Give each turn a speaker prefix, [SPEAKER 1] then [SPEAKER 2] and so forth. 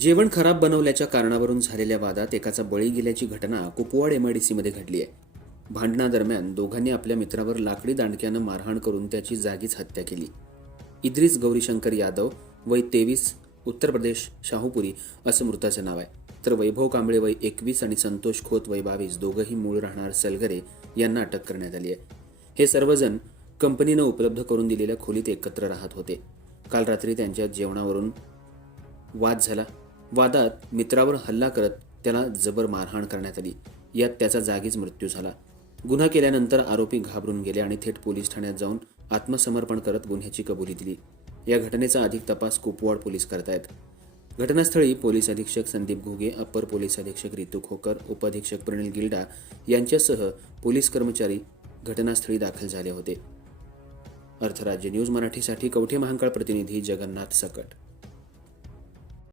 [SPEAKER 1] जेवण खराब बनवल्याच्या कारणावरून झालेल्या वादात एकाचा बळी गेल्याची घटना कुपवाड एमआयडीसीमध्ये घडली आहे. भांडणादरम्यान दोघांनी आपल्या मित्रावर लाकडी दांडक्यानं मारहाण करून त्याची जागीच हत्या केली. इद्रिस गौरीशंकर यादव वय तेवीस उत्तर प्रदेश शाहूपुरी असं मृताचं नाव आहे. तर वैभव कांबळे वय एकवीस आणि संतोष खोत वय बावीस दोघंही मूळ राहणार सलगरे यांना अटक करण्यात आली आहे. हे सर्वजण कंपनीनं उपलब्ध करून दिलेल्या खोलीत एकत्र राहत होते. काल रात्री त्यांच्या जेवणावरून वाद झाला. वादात मित्रावर हल्ला करत त्याला जबर मारहाण करण्यात आली. यात त्याचा जागीच मृत्यू झाला. गुन्हा केल्यानंतर आरोपी घाबरून गेले आणि थेट पोलीस ठाण्यात जाऊन आत्मसमर्पण करत गुन्ह्याची कबुली दिली. या घटनेचा अधिक तपास कुपवाड पोलीस करत आहेत घटनास्थळी पोलीस अधीक्षक संदीप घुगे अप्पर पोलीस अधीक्षक रितू खोकर उपअधीक्षक प्रणिल गिल्डा यांच्यासह पोलीस कर्मचारी घटनास्थळी दाखल झाले होते. अर्थराज्य न्यूज मराठीसाठी कवठे महांकाळ प्रतिनिधी जगन्नाथ सकट.